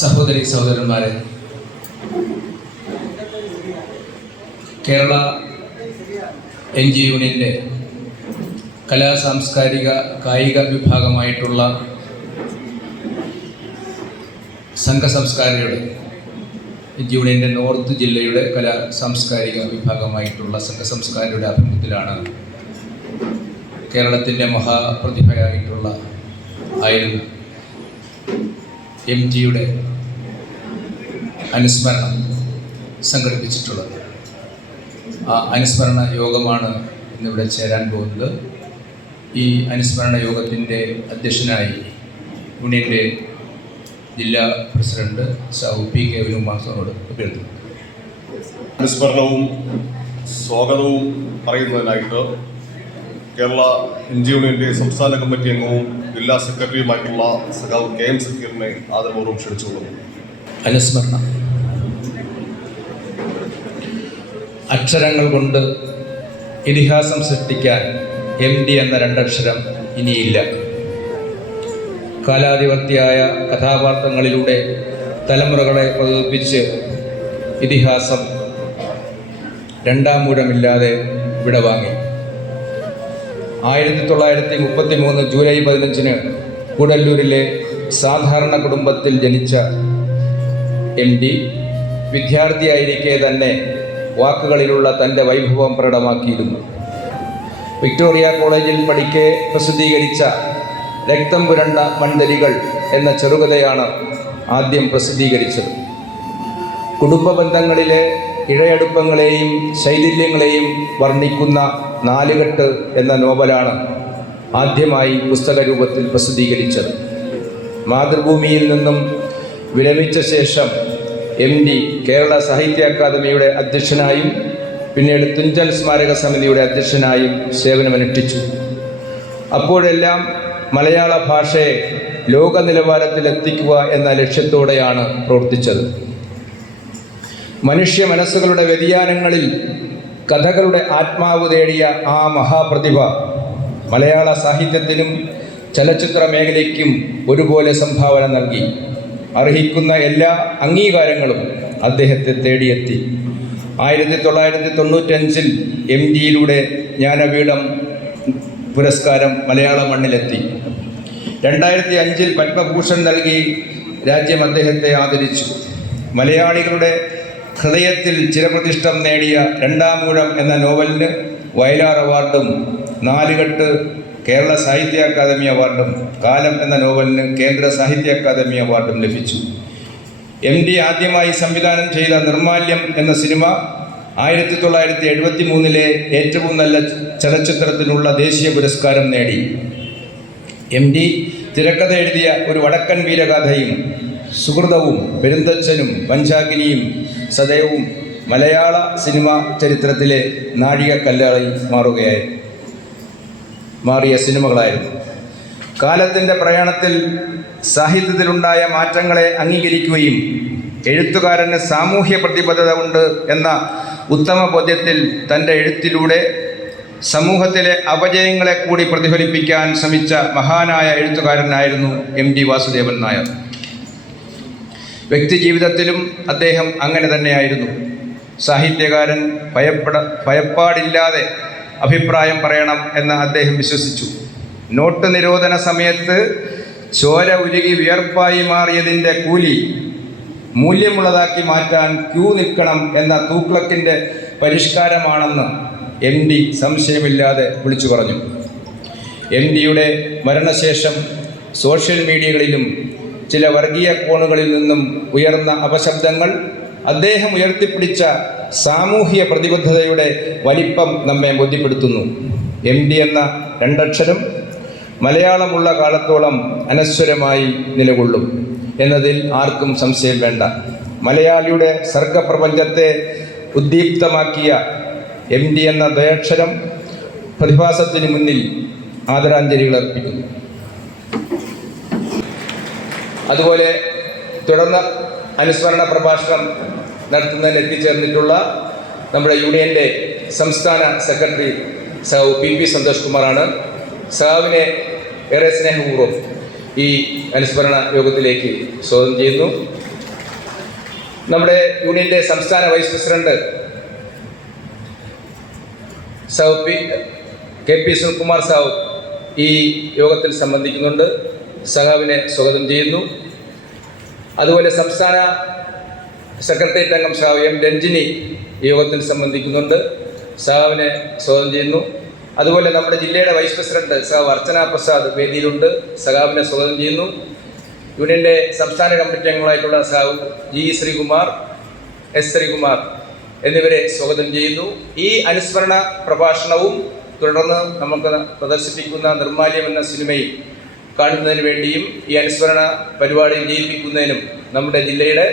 സഹോദരി സഹോദരന്മാരെ, കേരള NG യൂണിയൻ്റെ കലാ സാംസ്കാരിക കായിക വിഭാഗമായിട്ടുള്ള സംഘസംസ്കാരയുടെ NG യൂണിയൻ്റെ നോർത്ത് ജില്ലയുടെ കലാ സാംസ്കാരിക വിഭാഗമായിട്ടുള്ള സംഘസംസ്കാരയുടെ ആഭിമുഖ്യത്തിലാണ് കേരളത്തിൻ്റെ മഹാപ്രതിഭയായിട്ടുള്ള ആയിരുന്നു MGയുടെ അനുസ്മരണം സംഘടിപ്പിച്ചിട്ടുള്ളത്. ആ അനുസ്മരണ യോഗമാണ് ഇന്നിവിടെ ചേരാൻ പോകുന്നത്. ഈ അനുസ്മരണ യോഗത്തിൻ്റെ അധ്യക്ഷനായി യൂണിയൻ്റെ ജില്ലാ പ്രസിഡന്റ് സഹു PK വിനുമാസനോട് അഭ്യർത്ഥിക്കുന്നു. അനുസ്മരണവും സ്വാഗതവും പറയുന്നതിനായിട്ട് കേരള NG യൂണിയൻ്റെ സംസ്ഥാന കമ്മിറ്റി അംഗവും ജില്ലാ സെക്രട്ടറിയുമായിട്ടുള്ള സഖാവ് KM സക്കീറിനെ ആദരപൂർവ്വം ക്ഷണിച്ചുകൊള്ളുന്നു. അനുസ്മരണം. അക്ഷരങ്ങൾ കൊണ്ട് ഇതിഹാസം സൃഷ്ടിക്കാൻ MD എന്ന രണ്ടക്ഷരം ഇനിയില്ല. കാലാതിവർത്തിയായ കഥാപാത്രങ്ങളിലൂടെ തലമുറകളെ പ്രചോദിപ്പിച്ച് ഇതിഹാസം രണ്ടാമൂഴമില്ലാതെ വിടവാങ്ങി. 1933 ജൂലൈ 15 കൂടല്ലൂരിലെ സാധാരണ കുടുംബത്തിൽ ജനിച്ച MD വിദ്യാർത്ഥിയായിരിക്കെ തന്നെ വാക്കുകളിലുള്ള തൻ്റെ വൈഭവം പ്രകടമാക്കിയിരുന്നു. വിക്ടോറിയ കോളേജിൽ പഠിക്കെ പ്രസിദ്ധീകരിച്ച രക്തം പുരണ്ട മൺതരികൾ എന്ന ചെറുകഥയാണ് ആദ്യം പ്രസിദ്ധീകരിച്ചത്. കുടുംബ ബന്ധങ്ങളിലെ ഇഴയടുപ്പങ്ങളെയും ശൈഥില്യങ്ങളെയും വർണ്ണിക്കുന്ന നാലുകെട്ട് എന്ന നോവലാണ് ആദ്യമായി പുസ്തക രൂപത്തിൽ പ്രസിദ്ധീകരിച്ചത്. മാതൃഭൂമിയിൽ നിന്നും വിരമിച്ച ശേഷം MD കേരള സാഹിത്യ അക്കാദമിയുടെ അധ്യക്ഷനായും പിന്നീട് തുഞ്ചൻ സ്മാരക സമിതിയുടെ അധ്യക്ഷനായും സേവനമനുഷ്ഠിച്ചു. അപ്പോഴെല്ലാം മലയാള ഭാഷയെ ലോക നിലവാരത്തിലെത്തിക്കുക എന്ന ലക്ഷ്യത്തോടെയാണ് പ്രവർത്തിച്ചത്. മനുഷ്യ മനസ്സുകളുടെ വ്യതിയാനങ്ങളിൽ കഥകളുടെ ആത്മാവ് തേടിയ ആ മഹാപ്രതിഭ മലയാള സാഹിത്യത്തിനും ചലച്ചിത്ര മേഖലയ്ക്കും ഒരുപോലെ സംഭാവന നൽകി. അർഹിക്കുന്ന എല്ലാ അംഗീകാരങ്ങളും അദ്ദേഹത്തെ തേടിയെത്തി. 1995 MD ജ്ഞാനപീഠം പുരസ്കാരം മലയാള മണ്ണിലെത്തി. 2005 പത്മഭൂഷൺ നൽകി രാജ്യം അദ്ദേഹത്തെ ആദരിച്ചു. മലയാളികളുടെ ഹൃദയത്തിൽ ചിരപ്രതിഷ്ഠം നേടിയ രണ്ടാമൂഴം എന്ന നോവലിന് വയലാർ അവാർഡും 4 കെട്ട് കേരള സാഹിത്യ അക്കാദമി അവാർഡും കാലം എന്ന നോവലിന് കേന്ദ്ര സാഹിത്യ അക്കാദമി അവാർഡും ലഭിച്ചു. MD ആദ്യമായി സംവിധാനം ചെയ്ത നിർമാല്യം എന്ന സിനിമ 1973 ഏറ്റവും നല്ല ചലച്ചിത്രത്തിനുള്ള ദേശീയ പുരസ്കാരം നേടി. MD തിരക്കഥ എഴുതിയ ഒരു വടക്കൻ വീരഗാഥയും സുഹൃതവും പെരുന്തച്ഛനും പഞ്ചാഗ്നിയും സദൈവും മലയാള സിനിമാ ചരിത്രത്തിലെ നാഴികക്കല്ലായി മാറിയ സിനിമകളായിരുന്നു. കാലത്തിൻ്റെ പ്രയാണത്തിൽ സാഹിത്യത്തിലുണ്ടായ മാറ്റങ്ങളെ അംഗീകരിക്കുകയും എഴുത്തുകാരന് സാമൂഹ്യ പ്രതിബദ്ധത ഉണ്ട് എന്ന ഉത്തമ ബോധ്യത്തിൽ തൻ്റെ എഴുത്തിലൂടെ സമൂഹത്തിലെ അപജയങ്ങളെ കൂടി പ്രതിഫലിപ്പിക്കാൻ ശ്രമിച്ച മഹാനായ എഴുത്തുകാരനായിരുന്നു MD വാസുദേവൻ നായർ. വ്യക്തിജീവിതത്തിലും അദ്ദേഹം അങ്ങനെ തന്നെയായിരുന്നു. സാഹിത്യകാരൻ ഭയപ്പാടില്ലാതെ അഭിപ്രായം പറയണം എന്ന് അദ്ദേഹം വിശ്വസിച്ചു. നോട്ട് നിരോധന സമയത്ത് ചോര ഉരുകി വിയർപ്പായി മാറിയതിൻ്റെ കൂലി മൂല്യമുള്ളതാക്കി മാറ്റാൻ ക്യൂ നിൽക്കണം എന്ന തൂക്ലക്കിൻ്റെ പരിഷ്കാരമാണെന്ന് MD സംശയമില്ലാതെ വിളിച്ചു പറഞ്ഞു. MD മരണശേഷം സോഷ്യൽ മീഡിയകളിലും ചില വർഗീയ കോണുകളിൽ നിന്നും ഉയർന്ന അപശബ്ദങ്ങൾ അദ്ദേഹം ഉയർത്തിപ്പിടിച്ച സാമൂഹ്യ പ്രതിബദ്ധതയുടെ വലിപ്പം നമ്മെ ബോധ്യപ്പെടുത്തുന്നു. MD എന്ന രണ്ടക്ഷരം മലയാളമുള്ള കാലത്തോളം അനശ്വരമായി നിലകൊള്ളും എന്നതിൽ ആർക്കും സംശയം വേണ്ട. മലയാളിയുടെ സർഗപ്രപഞ്ചത്തെ ഉദ്ദീപ്തമാക്കിയ MD എന്ന ദ്വയക്ഷരം പ്രതിഭാസത്തിന് മുന്നിൽ ആദരാഞ്ജലികൾ അർപ്പിക്കുന്നു. അതുപോലെ തുടർന്ന് അനുസ്മരണ പ്രഭാഷണം നടത്തുന്നതിന് എത്തിച്ചേർന്നിട്ടുള്ള നമ്മുടെ യൂണിയൻ്റെ സംസ്ഥാന സെക്രട്ടറി സഹു PP സന്തോഷ് കുമാറാണ്. സഹാവിനെ ഏറെ സ്നേഹപൂർവ്വം ഈ അനുസ്മരണ യോഗത്തിലേക്ക് സ്വാഗതം ചെയ്യുന്നു. നമ്മുടെ യൂണിയൻ്റെ സംസ്ഥാന vice president സഹു KP Sunilkumar Sahu ഈ യോഗത്തിൽ സംബന്ധിക്കുന്നുണ്ട്. സഹാവിനെ സ്വാഗതം ചെയ്യുന്നു. അതുപോലെ സംസ്ഥാന സെക്രട്ടേറിയറ്റ് അംഗം സഹാവ് M രഞ്ജിനി ഈ യോഗത്തിൽ സംബന്ധിക്കുന്നുണ്ട്. സഹാവിനെ സ്വാഗതം ചെയ്യുന്നു. അതുപോലെ നമ്മുടെ ജില്ലയുടെ വൈസ് പ്രസിഡന്റ് സഹാവ് അർച്ചന പ്രസാദ് വേദിയിലുണ്ട്. സഹാവിനെ സ്വാഗതം ചെയ്യുന്നു. യൂണിയൻ്റെ സംസ്ഥാന കമ്മിറ്റി അംഗങ്ങളായിട്ടുള്ള സഹാവ് G ശ്രീകുമാർ, S ശ്രീകുമാർ എന്നിവരെ സ്വാഗതം ചെയ്യുന്നു. ഈ അനുസ്മരണ പ്രഭാഷണവും തുടർന്ന് നമുക്ക് പ്രദർശിപ്പിക്കുന്ന നിർമാല്യം എന്ന സിനിമയും കാണുന്നതിന് വേണ്ടിയും ഈ അനുസ്മരണ പരിപാടി വിജയിപ്പിക്കുന്നതിനും നമ്മുടെ ജില്ലയുടെ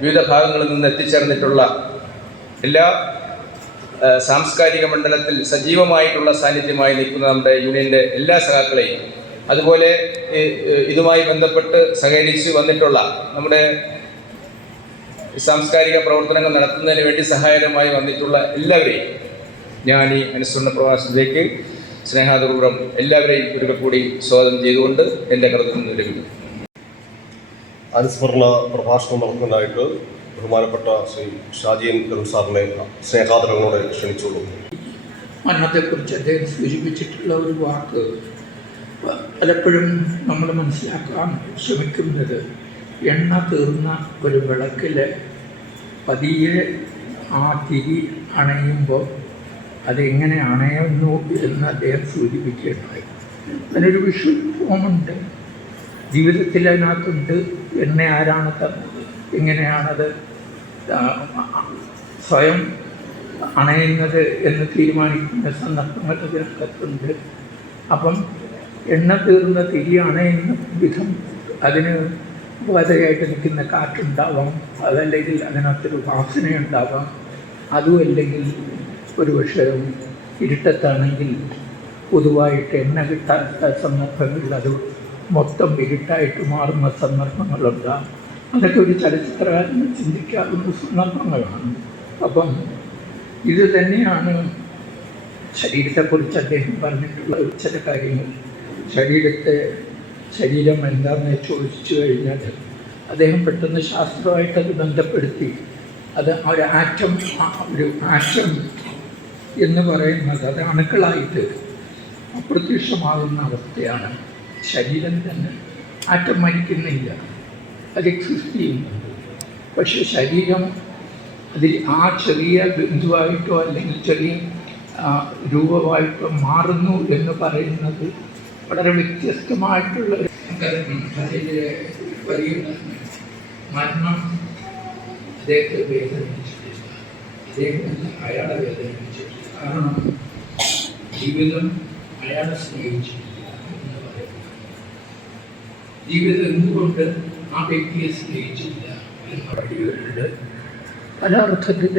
വിവിധ ഭാഗങ്ങളിൽ നിന്ന് എത്തിച്ചേർന്നിട്ടുള്ള എല്ലാ സാംസ്കാരിക മണ്ഡലത്തിൽ സജീവമായിട്ടുള്ള സാന്നിധ്യമായി നിൽക്കുന്ന നമ്മുടെ യൂണിയൻ്റെ എല്ലാ സഖാക്കളെയും, അതുപോലെ ഇതുമായി ബന്ധപ്പെട്ട് സഹകരിച്ച് വന്നിട്ടുള്ള നമ്മുടെ സാംസ്കാരിക പ്രവർത്തനങ്ങൾ നടത്തുന്നതിന് വേണ്ടി സഹായകരമായി വന്നിട്ടുള്ള എല്ലാവരെയും ഞാൻ ഈ അനുസ്മരണ പ്രഭാഷണത്തിലേക്ക് സ്നേഹാദപൂർവ്വം എല്ലാവരെയും ഒരിക്കൽ കൂടി സ്വാഗതം ചെയ്തുകൊണ്ട് എൻ്റെ കൃതജ്ഞത ലഭിക്കും. അനുസ്മരണ പ്രഭാഷണം നടത്തുന്നതിനായിട്ട് ബഹുമാനപ്പെട്ട ശ്രീ ഷാജിയൻ കരുൺ സാറിനെ സ്നേഹാദരങ്ങളോടെ ക്ഷണിച്ചോളൂ. മരണത്തെക്കുറിച്ച് അദ്ദേഹം സൂചിപ്പിച്ചിട്ടുള്ള ഒരു വാക്ക് പലപ്പോഴും നമ്മൾ മനസ്സിലാക്കാൻ ശ്രമിക്കുന്നത്, എണ്ണ തീർന്ന ഒരു വിളക്കിൽ പതിയെ ആ തിരി അണയുമ്പോൾ അതെങ്ങനെ അണയുന്നു എന്ന് അദ്ദേഹം സൂചിപ്പിക്കുകയുണ്ടായി. അതിനൊരു വിഷ്വൽ ഫോമുണ്ട്, ജീവിതത്തിൽ അതിനകത്തുണ്ട്. എണ്ണ ആരാണ് തന്നത്, എങ്ങനെയാണത് സ്വയം അണയുന്നത് എന്ന് തീരുമാനിക്കുന്ന സന്ദർഭങ്ങൾ അതിനകത്തുണ്ട്. അപ്പം എണ്ണ തീർന്ന തിരി അണയുന്ന വിധം അതിന് വാതകയായിട്ട് നിൽക്കുന്ന കാറ്റുണ്ടാവാം, അതല്ലെങ്കിൽ അതിനകത്തൊരു വാസനയുണ്ടാവാം, അതും അല്ലെങ്കിൽ ഒരു പക്ഷേ ഇരുട്ടത്താണെങ്കിൽ പൊതുവായിട്ട് എണ്ണ കിട്ടാത്ത സന്ദർഭങ്ങളിൽ അത് മൊത്തം ഇരുട്ടായിട്ട് മാറുന്ന സന്ദർഭങ്ങളുണ്ടാകും. അതൊക്കെ ഒരു ചലച്ചിത്രകാരന് ചിന്തിക്കാവുന്ന സന്ദർഭങ്ങളാണ്. അപ്പം ഇത് തന്നെയാണ് ശരീരത്തെക്കുറിച്ച് അദ്ദേഹം പറഞ്ഞിട്ടുള്ള ചില കാര്യങ്ങൾ. ശരീരം എന്താണെന്ന് ചോദിച്ചു കഴിഞ്ഞാൽ അദ്ദേഹം പെട്ടെന്ന് ശാസ്ത്രമായിട്ടത് ബന്ധപ്പെടുത്തി. അത് ഒരു ആറ്റം എന്ന് പറയുന്നത് അത് അണുക്കളായിട്ട് അപ്രത്യക്ഷമാകുന്ന അവസ്ഥയാണ്. ശരീരം തന്നെ ആറ്റം മരിക്കുന്നില്ല, അത് എക്സിസ്റ്റ് ചെയ്യുന്നുണ്ട്. പക്ഷെ ശരീരം അതിൽ ആ ചെറിയ ബിന്ദുവായിട്ടോ അല്ലെങ്കിൽ ചെറിയ രൂപമായിട്ടോ മാറുന്നു എന്ന് പറയുന്നത് വളരെ വ്യത്യസ്തമായിട്ടുള്ള മരണം അദ്ദേഹത്തെ വേദനിച്ചിട്ടില്ല, അദ്ദേഹം അയാളെ വേദനിച്ചിട്ടില്ല. കാരണം ജീവിതം അയാളെ സ്നേഹിച്ചിട്ടില്ല എന്ന് പറയുന്നത്. ജീവിതം എന്തുകൊണ്ട് ആ വ്യക്തിയെ സ്നേഹിച്ചില്ല എന്ന വഴികളുണ്ട്. പല അർത്ഥത്തിൽ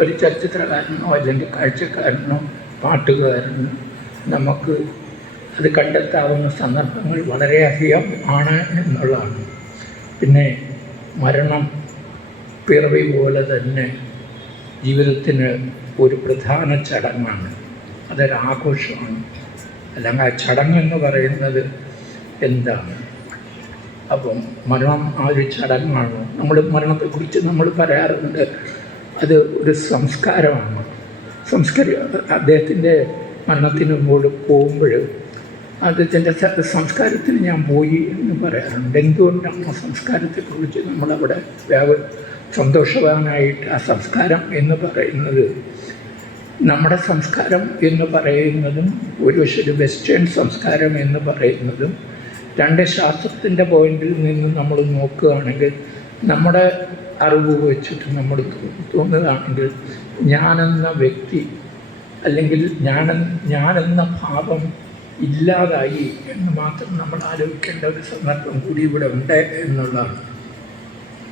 ഒരു ചലച്ചിത്രകാരനോ അല്ലെങ്കിൽ കാഴ്ചക്കാരനോ പാട്ടുകാരനോ നമുക്ക് അത് കണ്ടെത്താവുന്ന സന്ദർഭങ്ങൾ വളരെയധികം ആണ് എന്നുള്ളതാണ്. പിന്നെ മരണം പിറവി പോലെ തന്നെ ജീവിതത്തിന് ഒരു പ്രധാന ചടങ്ങാണ്, അതൊരാഘോഷമാണ്. അല്ലെങ്കിൽ ആ ചടങ്ങെന്ന് പറയുന്നത് എന്താണ്? അപ്പം മരണം ആ ഒരു ചടങ്ങാണ്. നമ്മൾ മരണത്തെക്കുറിച്ച് നമ്മൾ പറയാറുണ്ട്, അത് ഒരു സംസ്കാരമാണ്. അദ്ദേഹത്തിൻ്റെ മരണത്തിന് മുമ്പോട്ട് പോകുമ്പോൾ അദ്ദേഹത്തിൻ്റെ സംസ്കാരത്തിന് ഞാൻ പോയി എന്ന് പറയാറുണ്ട്. എന്തുകൊണ്ടാണ് ആ സംസ്കാരത്തെക്കുറിച്ച് നമ്മളവിടെ സന്തോഷവാനായിട്ട് ആ സംസ്കാരം എന്ന് പറയുന്നത്, നമ്മുടെ സംസ്കാരം എന്ന് പറയുന്നതും ഒരു വെസ്റ്റേൺ സംസ്കാരം എന്ന് പറയുന്നതും രണ്ട് ശാസ്ത്രത്തിൻ്റെ പോയിന്റിൽ നിന്ന് നമ്മൾ നോക്കുകയാണെങ്കിൽ നമ്മുടെ അറിവ് വെച്ചിട്ട് നമ്മൾ തോന്നുകയാണെങ്കിൽ ഞാനെന്ന വ്യക്തി അല്ലെങ്കിൽ ഞാനെന്ന ഭാവം ഇല്ലാതായി എന്ന് മാത്രം നമ്മൾ ആലോചിക്കേണ്ട ഒരു സന്ദർഭം കൂടി ഇവിടെ ഉണ്ട് എന്നുള്ളതാണ്.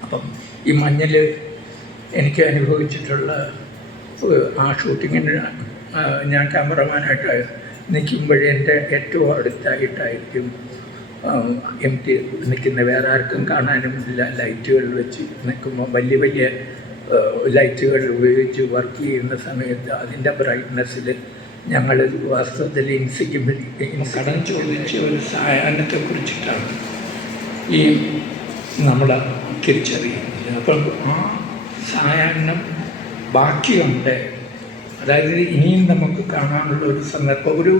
അപ്പം ഈ മഞ്ഞിൽ എനിക്ക് അനുഭവിച്ചിട്ടുള്ള ആ ഷൂട്ടിങ്ങിന് ഞാൻ ക്യാമറമാനായിട്ട് നിൽക്കുമ്പോഴേ എൻ്റെ ഏറ്റവും അടുത്തായിട്ടായിരിക്കും നിൽക്കുന്ന, വേറെ ആർക്കും കാണാനുമില്ല. ലൈറ്റുകൾ വെച്ച് നിൽക്കുമ്പോൾ വലിയ വലിയ ലൈറ്റുകൾ ഉപയോഗിച്ച് വർക്ക് ചെയ്യുന്ന സമയത്ത് അതിൻ്റെ ബ്രൈറ്റ്നെസ്സിൽ ഞങ്ങൾ വാസ്തവത്തിൽ കടം ചോദിച്ച ഒരു സായാഹ്നത്തെക്കുറിച്ചിട്ടാണ് ഈ നമ്മൾ തിരിച്ചറിയുന്നത്. അപ്പം ആ സായാഹ്നം ബാക്കിയുണ്ട്. അതായത് ഇനിയും നമുക്ക് കാണാനുള്ള ഒരു സന്ദർഭം.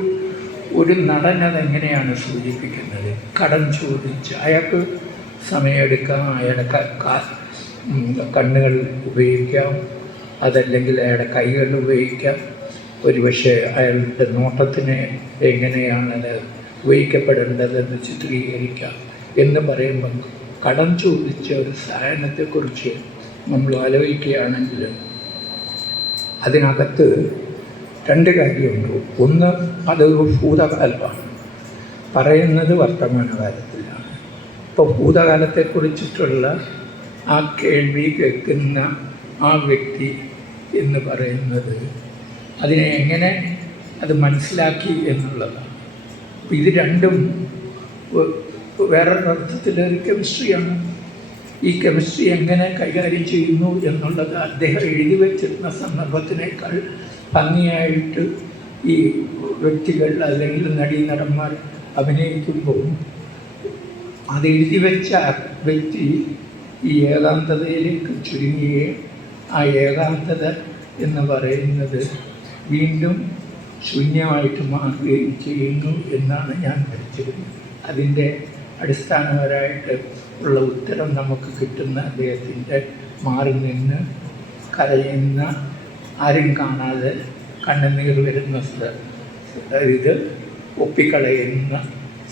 ഒരു നടൻ അതെങ്ങനെയാണ് സൂചിപ്പിക്കുന്നത്? കടം ചോദിച്ച് അയാൾക്ക് സമയമെടുക്കാം, അയാളുടെ കണ്ണുകൾ ഉപയോഗിക്കാം, അതല്ലെങ്കിൽ അയാളുടെ കൈകൾ ഉപയോഗിക്കാം. ഒരുപക്ഷെ അയാളുടെ നോട്ടത്തിന് എങ്ങനെയാണത് ഉപയോഗിക്കപ്പെടേണ്ടതെന്ന് ചിത്രീകരിക്കാം എന്ന് പറയുമ്പം കടം ചോദിച്ച ഒരു സായനത്തെക്കുറിച്ച് നമ്മൾ ആലോചിക്കുകയാണെങ്കിൽ അതിനകത്ത് രണ്ട് കാര്യമുണ്ട്. ഒന്ന്, അത് ഭൂതകാലമാണ്, പറയുന്നത് വർത്തമാനകാലത്തിലാണ്. ഇപ്പോൾ ഭൂതകാലത്തെക്കുറിച്ചിട്ടുള്ള ആ കേൾവി കേൾക്കുന്ന ആ വ്യക്തി എന്ന് പറയുന്നത് അതിനെ എങ്ങനെ അത് മനസ്സിലാക്കി എന്നുള്ളതാണ്. അപ്പോൾ ഇത് രണ്ടും വേറൊരർത്ഥത്തിലൊരു കെമിസ്ട്രിയാണ്. ഈ കെമിസ്ട്രി എങ്ങനെ കൈകാര്യം ചെയ്യുന്നു എന്നുള്ളത് അദ്ദേഹം എഴുതി വച്ചിരുന്ന സന്ദർഭത്തിനേക്കാൾ ഭംഗിയായിട്ട് ഈ വ്യക്തികൾ അല്ലെങ്കിൽ നടീനടന്മാർ അഭിനയിക്കുമ്പോൾ അത് എഴുതി വെച്ച വ്യക്തി ഈ ഏകാന്തതയിലേക്ക് ചുരുങ്ങുകയും ആ ഏകാന്തത എന്ന് പറയുന്നത് വീണ്ടും ശൂന്യമായിട്ട് മാറുകയും ചെയ്യുന്നു എന്നാണ് ഞാൻ ധരിച്ചിരുന്നത്. അതിൻ്റെ അടിസ്ഥാനപരമായിട്ട് ഉള്ള ഉത്തരം നമുക്ക് കിട്ടുന്ന അദ്ദേഹത്തിൻ്റെ മാറി നിന്ന് കരയുന്ന, ആരും കാണാതെ കണ്ണുനീർ വരുന്ന ഇത് ഒപ്പിക്കളയുന്ന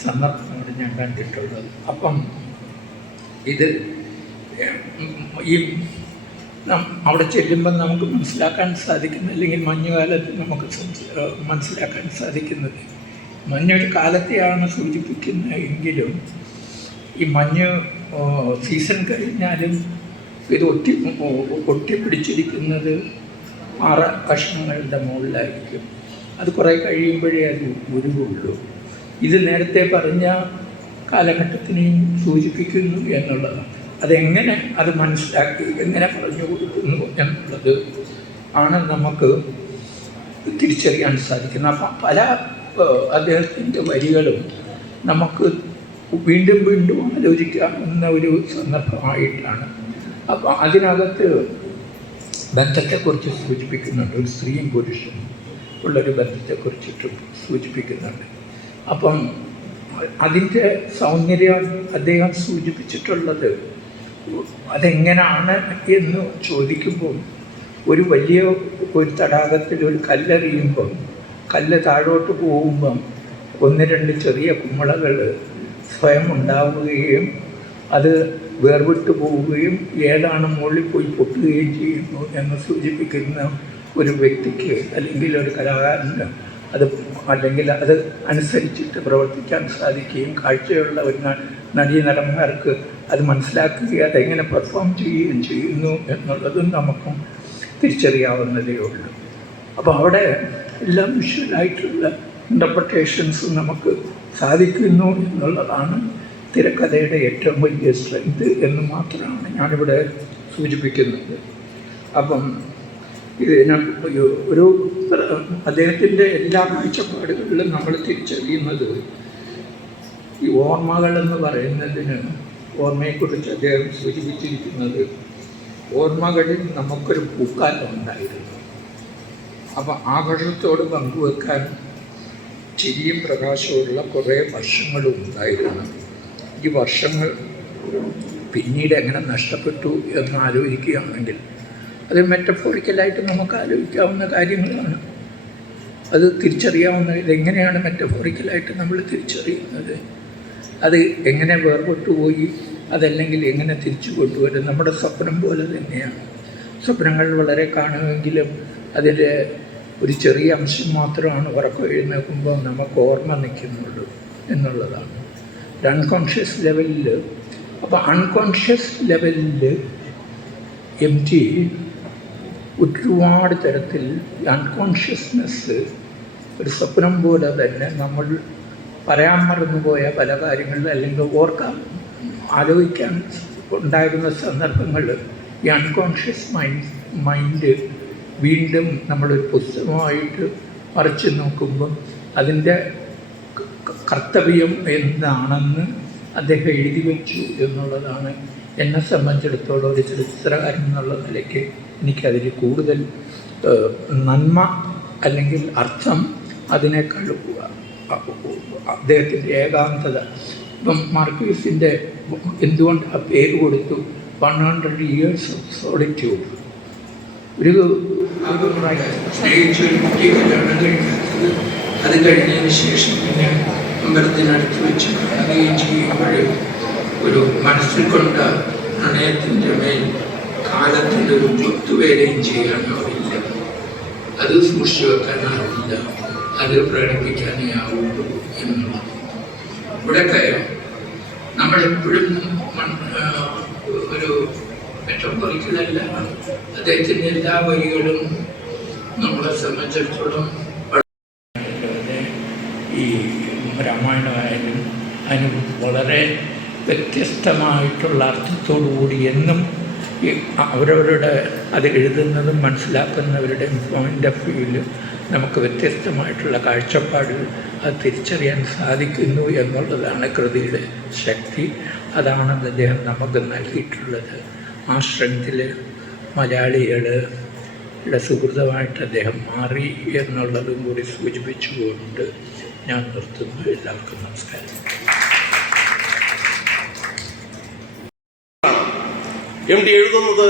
സന്ദർഭമാണ് ഞാൻ കണ്ടിട്ടുള്ളത്. അപ്പം ഇത് ഈ അവിടെ ചെല്ലുമ്പം നമുക്ക് മനസ്സിലാക്കാൻ സാധിക്കുന്ന, അല്ലെങ്കിൽ മഞ്ഞുകാലത്ത് നമുക്ക് മനസ്സിലാക്കാൻ സാധിക്കുന്നത്, മഞ്ഞൊരു കാലത്തെയാണ് സൂചിപ്പിക്കുന്നത് എങ്കിലും ഈ മഞ്ഞ് സീസൺ കഴിഞ്ഞാലും ഇത് ഒട്ടിപ്പിടിച്ചിരിക്കുന്നത് പാറ കഷ്ണങ്ങളുടെ മുകളിലായിരിക്കും. അത് കുറേ കഴിയുമ്പോഴേ അത് ഉരുവുള്ളൂ. ഇത് നേരത്തെ പറഞ്ഞ കാലഘട്ടത്തിനെയും സൂചിപ്പിക്കുന്നു എന്നുള്ളതാണ്. അതെങ്ങനെ അത് മനസ്സിലാക്കി എങ്ങനെ പറഞ്ഞു കൊടുക്കുന്നു എന്നുള്ളത് ആണ് നമുക്ക് തിരിച്ചറിയാൻ സാധിക്കുന്നത്. അപ്പം പല അദ്ദേഹത്തിൻ്റെ വരികളും നമുക്ക് വീണ്ടും വീണ്ടും ആലോചിക്കാവുന്ന ഒരു സന്ദർഭമായിട്ടാണ്. അപ്പോൾ അതിനകത്ത് ബന്ധത്തെക്കുറിച്ച് സൂചിപ്പിക്കുന്നുണ്ട്, ഒരു സ്ത്രീയും പുരുഷനും ഉള്ളൊരു ബന്ധത്തെക്കുറിച്ചിട്ട് സൂചിപ്പിക്കുന്നുണ്ട്. അപ്പം അതിൻ്റെ സൗന്ദര്യം അദ്ദേഹം സൂചിപ്പിച്ചിട്ടുള്ളത് അതെങ്ങനെയാണ് എന്ന് ചോദിക്കുമ്പോൾ ഒരു വലിയ ഒരു തടാകത്തിൽ ഒരു കല്ലെറിയുമ്പം കല്ല് താഴോട്ട് പോകുമ്പം 1-2 ചെറിയ കുമ്മളകൾ സ്വയം ഉണ്ടാവുകയും അത് വേർവിട്ട് പോവുകയും ഏതാണ് മുകളിൽ പോയി പൊട്ടുകയും ചെയ്യുന്നു എന്ന് സൂചിപ്പിക്കുന്ന ഒരു വ്യക്തിക്ക് അല്ലെങ്കിൽ ഒരു കലാകാരന് അത് അല്ലെങ്കിൽ അത് അനുസരിച്ചിട്ട് പ്രവർത്തിക്കാൻ സാധിക്കുകയും കാഴ്ചയുള്ള ഒരു നടന്മാർക്ക് അത് മനസ്സിലാക്കുകയും അതെങ്ങനെ പെർഫോം ചെയ്യുകയും ചെയ്യുന്നു എന്നുള്ളതും നമുക്കും തിരിച്ചറിയാവുന്നതേ ഉള്ളൂ. അപ്പോൾ അവിടെ എല്ലാം വിഷ്വലായിട്ടുള്ള ഇൻ്റർപ്രിട്ടേഷൻസ് നമുക്ക് സാധിക്കുന്നു എന്നുള്ളതാണ് തിരക്കഥയുടെ ഏറ്റവും വലിയ സ്ട്രെങ്ത് എന്ന് മാത്രമാണ് ഞാനിവിടെ സൂചിപ്പിക്കുന്നത്. അപ്പം ഇതിന് ഒരു അദ്ദേഹത്തിൻ്റെ എല്ലാ കാഴ്ചപ്പാടുകളിലും നമ്മൾ തിരിച്ചറിയുന്നത് ഈ ഓർമ്മകളെന്ന് പറയുന്നതിന് ഓർമ്മയെക്കുറിച്ച് അദ്ദേഹം സൂചിപ്പിച്ചിരിക്കുന്നത് ഓർമ്മകളിൽ നമുക്കൊരു പൂക്കാലം ഉണ്ടായിരുന്നു. അപ്പം ആഘോഷത്തോട് പങ്കുവെക്കാൻ ചിരിയും പ്രകാശമുള്ള കുറേ വർഷങ്ങളും ഉണ്ടായിരുന്നു. ഈ വർഷങ്ങൾ പിന്നീട് എങ്ങനെ നഷ്ടപ്പെട്ടു എന്ന് ആലോചിക്കുകയാണെങ്കിൽ അത് മെറ്റഫോറിക്കലായിട്ട് നമുക്ക് ആലോചിക്കാവുന്ന കാര്യങ്ങളാണ്. അത് തിരിച്ചറിയാവുന്ന ഇതെങ്ങനെയാണ് മെറ്റഫോറിക്കലായിട്ട് നമ്മൾ തിരിച്ചറിയുന്നത്, അത് എങ്ങനെ വേർപെട്ടുപോയി, അതല്ലെങ്കിൽ എങ്ങനെ തിരിച്ചു കൊണ്ടുവരും. നമ്മുടെ സ്വപ്നം പോലെ തന്നെയാണ്. സ്വപ്നങ്ങൾ വളരെ കാണുമെങ്കിലും അതിൻ്റെ ഒരു ചെറിയ അംശം മാത്രമാണ് ഉറക്കം എഴുന്നേൽക്കുമ്പോൾ നമുക്ക് ഓർമ്മ നിൽക്കുന്നുള്ളൂ എന്നുള്ളതാണ്. അൺകോൺഷ്യസ് ലെവലിൽ അപ്പോൾ അൺകോൺഷ്യസ് ലെവലിൽ MT ഒരുപാട് തരത്തിൽ അൺകോൺഷ്യസ്നെസ് ഒരു സ്വപ്നം പോലെ തന്നെ നമ്മൾ പറയാൻ മറന്നുപോയ പല കാര്യങ്ങളിൽ അല്ലെങ്കിൽ ആലോചിക്കാൻ ഉണ്ടായിരുന്ന സന്ദർഭങ്ങൾ ഈ അൺകോൺഷ്യസ് മൈൻഡ് വീണ്ടും നമ്മളൊരു പുസ്തകമായിട്ട് മറിച്ച് നോക്കുമ്പോൾ അതിൻ്റെ കർത്തവ്യം എന്താണെന്ന് അദ്ദേഹം എഴുതി വെച്ചു എന്നുള്ളതാണ് എന്നെ സംബന്ധിച്ചിടത്തോളം ഒരു ചരിത്രകാരൻ എന്നുള്ള നിലയ്ക്ക് എനിക്കതിൽ കൂടുതൽ നന്മ അല്ലെങ്കിൽ അർത്ഥം അതിനേക്കാൾ അദ്ദേഹത്തിൻ്റെ ഏകാന്തത. ഇപ്പം മാർക്വീസിൻ്റെ എന്തുകൊണ്ട് ആ പേര് കൊടുത്തു 100 years of solitude. ഒരു സ്നേഹിച്ച് ഒരു കുട്ടിയെ കല്യാണം കഴിക്കുന്നത് അത് കഴിഞ്ഞതിന് ശേഷം പിന്നെ അമ്പലത്തിനടുത്ത് വെച്ച് കാണുകയും ചെയ്യുമ്പോൾ ഒരു മനസ്സിൽ കൊണ്ട പ്രണയത്തിൻ്റെ മേൽ കാലത്തിൻ്റെ ഒരു ചുറ്റുവേലയും ചെയ്യാനാവില്ല, അത് സൂക്ഷിച്ചു വെക്കാനാവില്ല, അത് പ്രകടിപ്പിക്കാനേ ആവുള്ളൂ എന്നുള്ളത്. ഇവിടെയൊക്കെ നമ്മളെപ്പോഴും ഒരു മെറ്റഫോറിക്കലല്ല, അദ്ദേഹത്തിൻ്റെ എല്ലാ വരികളും നമ്മളെ സംബന്ധിച്ചിടത്തോളം ഈ രാമായണമായാലും അതിന് വളരെ വ്യത്യസ്തമായിട്ടുള്ള അർത്ഥത്തോടുകൂടി എന്നും അവരവരുടെ അത് എഴുതുന്നതും മനസ്സിലാക്കുന്നവരുടെയും പോയിൻ്റ് ഓഫ് വ്യൂവിൽ നമുക്ക് വ്യത്യസ്തമായിട്ടുള്ള കാഴ്ചപ്പാടുകൾ അത് തിരിച്ചറിയാൻ സാധിക്കുന്നു എന്നുള്ളതാണ് കൃതിയുടെ ശക്തി. അതാണ് അദ്ദേഹം നമുക്ക് നൽകിയിട്ടുള്ളത്. ആ സ്ട്രെങ്തിൽ മലയാളികളുടെ സുഹൃതമായിട്ട് അദ്ദേഹം മാറി എന്നുള്ളതും കൂടി സൂചിപ്പിച്ചുകൊണ്ട് ഞാൻ നിർത്തുന്നു. എല്ലാവർക്കും നമസ്കാരം. MT എഴുതുന്നത്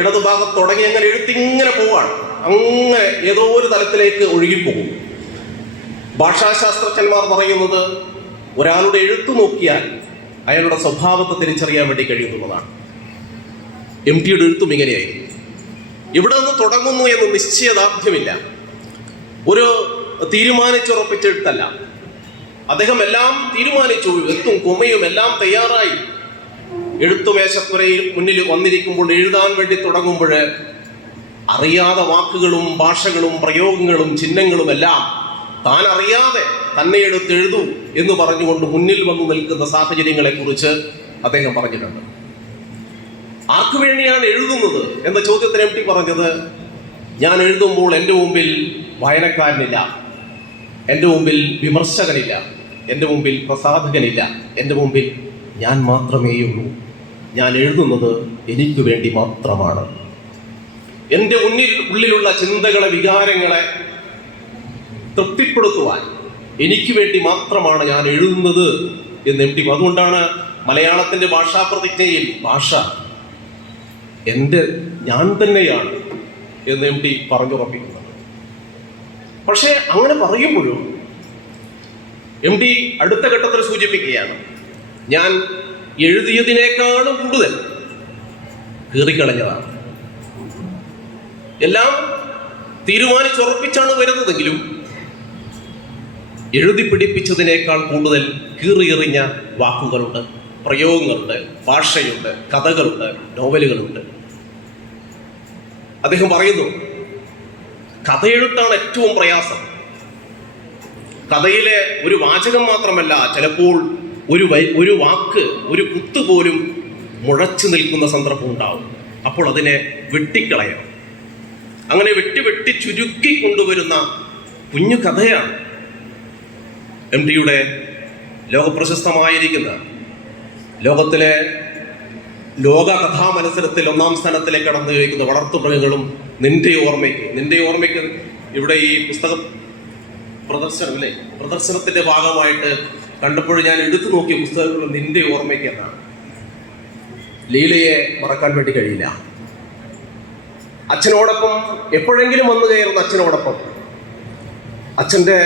ഇടതുഭാഗത്ത് തുടങ്ങി അങ്ങനെ എഴുത്തിങ്ങനെ പോവാണ്, അങ്ങനെ ഏതോ ഒരു തലത്തിലേക്ക് ഒഴുകിപ്പോകും. ഭാഷാശാസ്ത്രജ്ഞന്മാർ പറയുന്നത് ഒരാളുടെ എഴുത്തു നോക്കിയാൽ അയാളുടെ സ്വഭാവത്തെ തിരിച്ചറിയാൻ വേണ്ടി കഴിയുന്നതാണ്. MTയുടെ എഴുത്തും ഇങ്ങനെയായിരുന്നു. ഇവിടെ നിന്ന് തുടങ്ങുന്നു എന്ന് നിശ്ചയദാർഢ്യമില്ല, ഒരു തീരുമാനിച്ചുറപ്പിച്ചെഴുത്തല്ല. അദ്ദേഹം എല്ലാം തീരുമാനിച്ചു, എത്തും കൊമയും എല്ലാം തയ്യാറായി. എഴുത്തുമേശപ്പുരയിൽ മുന്നിൽ വന്നിരിക്കുമ്പോൾ, എഴുതാൻ വേണ്ടി തുടങ്ങുമ്പോൾ അറിയാതെ വാക്കുകളും ഭാഷകളും പ്രയോഗങ്ങളും ചിഹ്നങ്ങളും എല്ലാം താൻ അറിയാതെ തന്നെ എടുത്തെഴുതൂ എന്ന് പറഞ്ഞുകൊണ്ട് മുന്നിൽ വന്നു നിൽക്കുന്ന സാഹചര്യങ്ങളെ കുറിച്ച് അദ്ദേഹം പറഞ്ഞിട്ടുണ്ട്. ആർക്കു വേണ്ടിയാണ് എഴുതുന്നത് എന്ന ചോദ്യത്തിന് MT പറഞ്ഞത്, ഞാൻ എഴുതുമ്പോൾ എൻ്റെ മുമ്പിൽ വായനക്കാരനില്ല, എൻ്റെ മുമ്പിൽ വിമർശകനില്ല, എൻ്റെ മുമ്പിൽ പ്രസാധകനില്ല, എൻ്റെ മുമ്പിൽ ഞാൻ മാത്രമേയുള്ളൂ. ഞാൻ എഴുതുന്നത് എനിക്ക് വേണ്ടി മാത്രമാണ്. എൻ്റെ ഉള്ളിലുള്ള ചിന്തകളെ, വികാരങ്ങളെ തൃപ്തിപ്പെടുത്തുവാൻ എനിക്ക് വേണ്ടി മാത്രമാണ് ഞാൻ എഴുതുന്നത് എന്ന് MT. അതുകൊണ്ടാണ് മലയാളത്തിൻ്റെ ഭാഷാ പ്രതിജ്ഞയിൽ ഭാഷ ഞാൻ തന്നെയാണ് എന്ന് MT പറഞ്ഞുറപ്പിക്കുന്നത്. പക്ഷേ അങ്ങനെ പറയുമ്പോഴും MT അടുത്ത ഘട്ടത്തിൽ സൂചിപ്പിക്കുകയാണ്, ഞാൻ എഴുതിയതിനേക്കാളും കൂടുതൽ കീറിക്കളഞ്ഞതാണ്. എല്ലാം തീരുമാനിച്ചുറപ്പിച്ചാണ് വരുന്നതെങ്കിലും എഴുതി പിടിപ്പിച്ചതിനേക്കാൾ കൂടുതൽ കീറിയെറിഞ്ഞ വാക്കുകളുണ്ട്, പ്രയോഗങ്ങളുണ്ട്, ഭാഷയുണ്ട്, കഥകളുണ്ട്, നോവലുകളുണ്ട്. അദ്ദേഹം പറയുന്നു, കഥയെഴുത്താണ് ഏറ്റവും പ്രയാസം. കഥയിലെ ഒരു വാചകം മാത്രമല്ല, ചിലപ്പോൾ ഒരു വാക്ക്, ഒരു കുത്ത് പോലും മുഴച്ചു നിൽക്കുന്ന സന്ദർഭം ഉണ്ടാവും. അപ്പോൾ അതിനെ വെട്ടിക്കളയണം. അങ്ങനെ വെട്ടി ചുരുക്കി കൊണ്ടുവരുന്ന കുഞ്ഞു കഥയാണ് MTയുടെ ലോകപ്രശസ്തമായിരിക്കുന്ന ലോകത്തിലെ ലോക കഥാ മത്സരത്തിൽ 1-ാം സ്ഥാനത്തിലേക്ക് കടന്നു കഴിക്കുന്ന വളർത്തുമൃഗങ്ങളും നിന്റെ ഓർമ്മയ്ക്ക് ഇവിടെ ഈ പുസ്തക പ്രദർശനത്തിന്റെ ഭാഗമായിട്ട് കണ്ടപ്പോൾ ഞാൻ എടുത്തു നോക്കിയ പുസ്തകങ്ങളും നിന്റെ ഓർമ്മയ്ക്ക് എന്നാണ്. ലീലയെ മറക്കാൻ വേണ്ടി കഴിയില്ല. അച്ഛനോടൊപ്പം എപ്പോഴെങ്കിലും വന്നു കയറുന്ന അച്ഛനോടൊപ്പം, അച്ഛൻ്റെ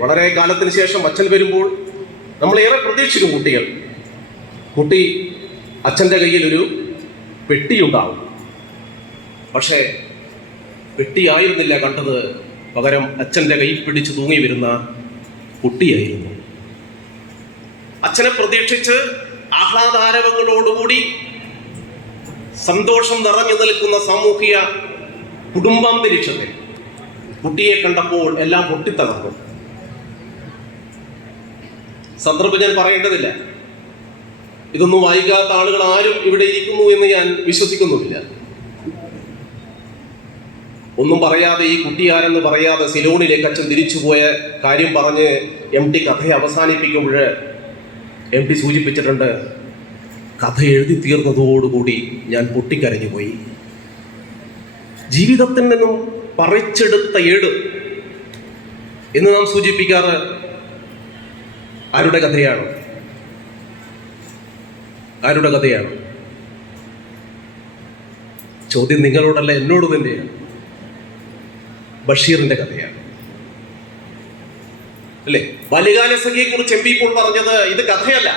വളരെ കാലത്തിന് ശേഷം അച്ഛൻ വരുമ്പോൾ നമ്മളേറെ പ്രതീക്ഷിക്കും. കുട്ടി അച്ഛൻ്റെ കയ്യിൽ ഒരു പെട്ടിയുണ്ടാവും. പക്ഷേ പെട്ടിയായിരുന്നില്ല കണ്ടത്, പകരം അച്ഛൻ്റെ കൈ പിടിച്ച് തൂങ്ങി വരുന്ന കുട്ടിയായിരുന്നു. അച്ഛനെ പ്രതീക്ഷിച്ച് ആഹ്ലാദാരവങ്ങളോടുകൂടി സന്തോഷം നിറഞ്ഞു നിൽക്കുന്ന സാമൂഹിക കുടുംബാന്തരീക്ഷത്തെ കുട്ടിയെ കണ്ടപ്പോൾ എല്ലാം പൊട്ടിത്തകർന്നു. സന്ദർഭം ഞാൻ പറയേണ്ടതില്ല. ഇതൊന്നും വായിക്കാത്ത ആളുകൾ ആരും ഇവിടെ ഇരിക്കുന്നു എന്ന് ഞാൻ വിശ്വസിക്കുന്നുമില്ല. ഒന്നും പറയാതെ, ഈ കുട്ടിയാരെന്ന് പറയാതെ സിലോണിലേക്ക് അച്ഛൻ തിരിച്ചുപോയ കാര്യം പറഞ്ഞ് MT കഥയെ അവസാനിപ്പിക്കുമ്പോൾ MT സൂചിപ്പിച്ചിട്ടുണ്ട്, കഥ എഴുതി തീർന്നതോടുകൂടി ഞാൻ പൊട്ടിക്കരഞ്ഞു പോയി. ജീവിതത്തിൽ നിന്നും പറിച്ചെടുത്ത ഏട് എന്ന് നാം സൂചിപ്പിക്കാറ് ആരുടെ കഥയാണ്? ചോദ്യം നിങ്ങളോടല്ല, എന്നോട് തന്നെയാണ്. ബഷീറിന്റെ കഥയാണ് അല്ലേ? ബാല്യകാലസഖിയെ കുറിച്ച് MT ഇപ്പോൾ പറഞ്ഞത് ഇത് കഥയല്ല,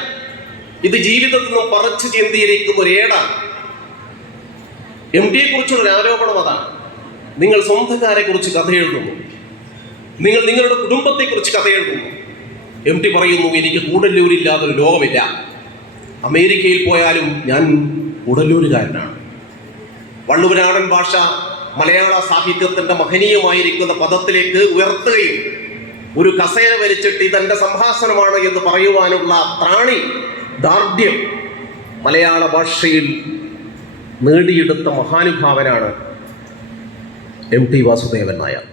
ഇത് ജീവിതത്തിൽ നിന്നും പറിച്ചു ചിന്തിയിരിക്കുന്ന ഒരു ഏടാണ്. MTയെ കുറിച്ചുള്ള ആരോപണം അതാണ്. നിങ്ങൾ സ്വന്തക്കാരെ കുറിച്ച് കഥ എഴുതുന്നു, നിങ്ങൾ നിങ്ങളുടെ കുടുംബത്തെ കുറിച്ച് കഥ എഴുതുന്നു. MT പറയുന്നു, എനിക്ക് കൂടല്ലൂരില്ലാതൊരു ലോകമില്ല. അമേരിക്കയിൽ പോയാലും ഞാൻ കൂടല്ലൂരുകാരനാണ്. വള്ളുവനാടൻ ഭാഷ മലയാള സാഹിത്യത്തിന്റെ മഹനീയമായിരിക്കുന്ന പദത്തിലേക്ക് ഉയർത്തുകയും ഒരു കസേര വലിച്ചിട്ട് ഇതെന്റെ സംഭാഷണമാണ് എന്ന് പറയുവാനുള്ള ദാർഢ്യം മലയാള ഭാഷയിൽ നേടിയെടുത്ത മഹാനുഭാവനാണ് MT വാസുദേവൻ നായർ.